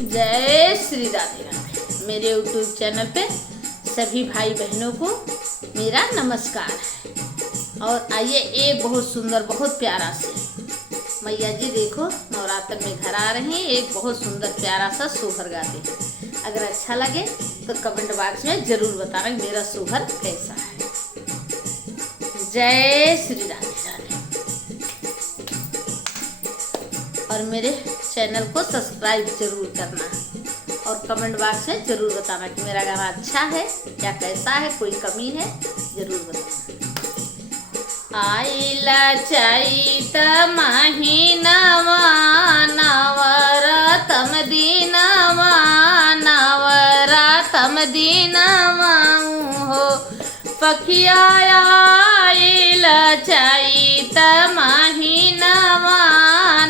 जय श्री राधे राधे। मेरे YouTube channel पे सभी भाई बहनों को मेरा नमस्कार है। और आइए एक बहुत सुंदर बहुत प्यारा से मैया जी देखो नवरात्र में घर आ रहे हैं, एक बहुत सुंदर प्यारा सा सोहर गाते हैं। अगर अच्छा लगे तो कमेंट बॉक्स में ज़रूर बताना मेरा सोहर कैसा है। जय श्री राधे राधे। और मेरे चैनल को सब्सक्राइब जरूर करना और कमेंट बॉक्स में ज़रूर बताना कि मेरा गाना अच्छा है या कैसा है, कोई कमी है ज़रूर बताना। आइला चैत महीनवा नवरातम दीनवा नवरातम दीनवा हो पखिया आइला चैत महीनवा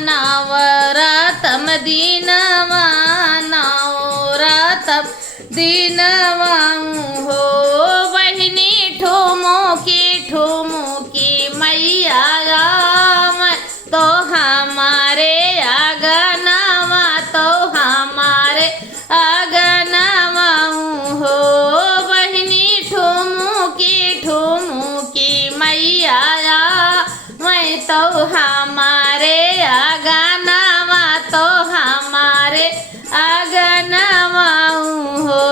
नवरातम दीनवा नवरातम दीनवा हो बहिनी ठुमुकी मैया तो हमारे आगनवा तो हमारे आगनवा हो बहिनी ठुमुकी मैया मैं तो हमारे आगनवा तो हमारे आगनवा हो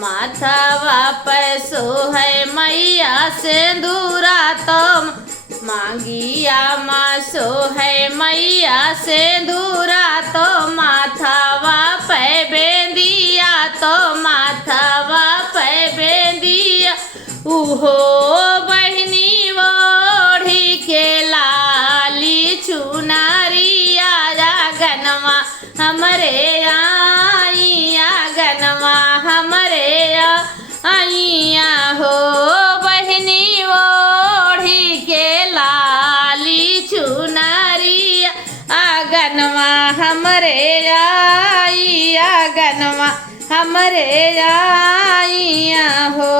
माथावा पैसो है मैया सिंदूरा तो मांगिया मासो है मैया सिंदूरा तो माथावा पे बेंदिया तो माथावा पे बेंदिया उहो बहनी ओढ़ी के लाली चुनारिया गनवा हमरे आइया गनवा हमरे आइया हो बहनी ओढ़ी के लाली चुनारिया गनवा हमरे आइया गनवा हमरे आइया हो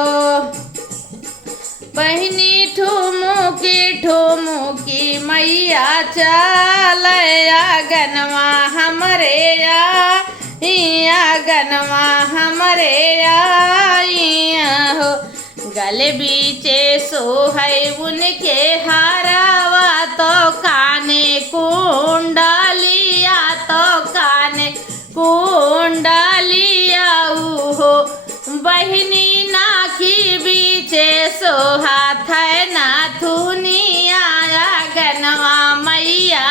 बहनी ठुमुकी मैया चलया गनवा हमरे आइया गनवा हमरे आइया हो गले बीचे सो है उनके हारावा तो काने कुंडलिया तो काने कुंडलिया हो बहनी नाखी बीचे सो हाथ नाथुनिया गनवा मैया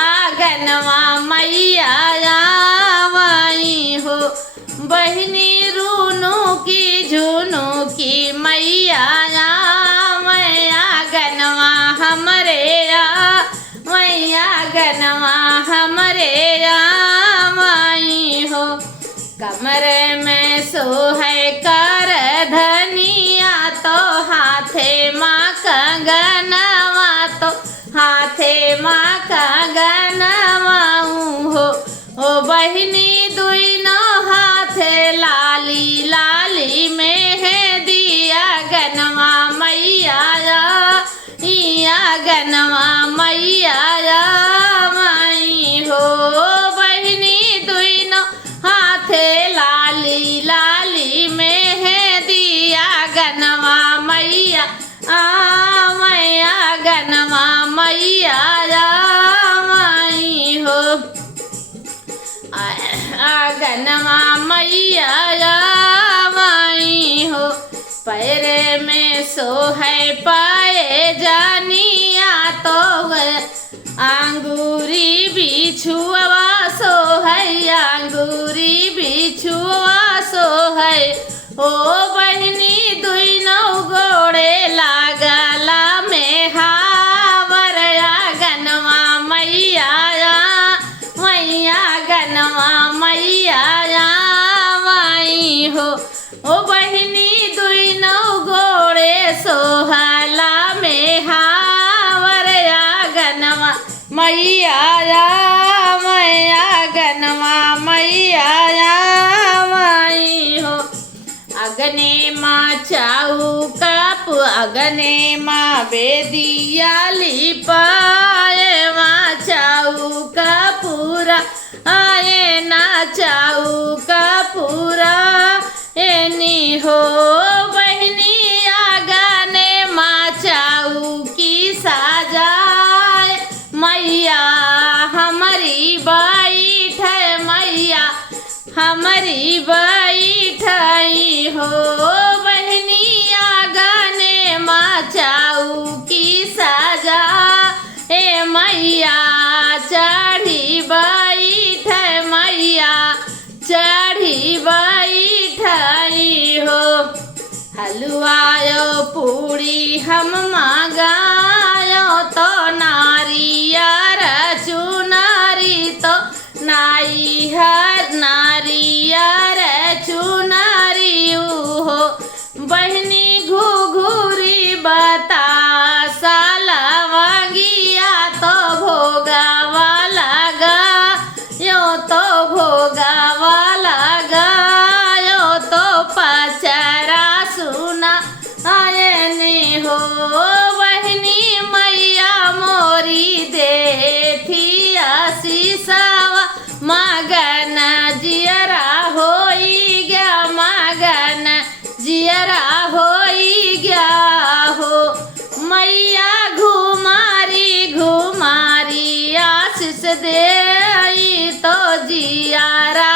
आगनवा मैया वाई हो बहनी रूनू की झुनू की मैया मैया गनवा हमरे मैया गनवा हमरे माई हो कमरे में सो है कर धनिया तो हाथे माँ कंगनवा तो हाथे माँ कंगनवा हो ओ बहनी दुइनो हाथे लाली लाली में है दिया गनवा मैया गनवा मैया माई हो बहनी दुइनो हाथे लाली लाली में है दिया गनवा मैया मैया गनवा मैया माई हो गनवा मैया माई हो पैरे में सो है पाए जानिया तो अंगूरी बिछुआ सो है अंगूरी बिछुआ सो है ओ बहनी दुइनो गोड़े लागला में हावर गनवा मैया मैया गनवा मैया माई हो ओ बहनी दुइनो गोड़े सोहला में हावर गनवा मैया मैया गनवा मैया माई हो अगने माँ चाऊ कप अगने माँ बेदिया लिपाए माँ चाऊ का पूरा आए ना चाऊ का पूरा एनी हो बहनी आगाने माँ चाऊ की साजाए मैया हमारी बैठ मैया हमारी बैठाई हो बहनी आगाने माँ चाऊ की साजा ए मैया चढ़ी बैठ मैया चढ़ी बैठाई हो हलवायो पूरी हम मांगायो तो नारियर चुनारी तो नारियर चुनारी हो बहनी घुघुरी बता लवंगिया तो भोगावा लगा यो तो भोगावा लगा यो तो पचरा सुना आयनी हो बहनी मैया मोरी देठी आशीषवा मगन जियरा होई गया मगन जियरा होई गया हो मैया घुमारी आशीष दे तो जियारा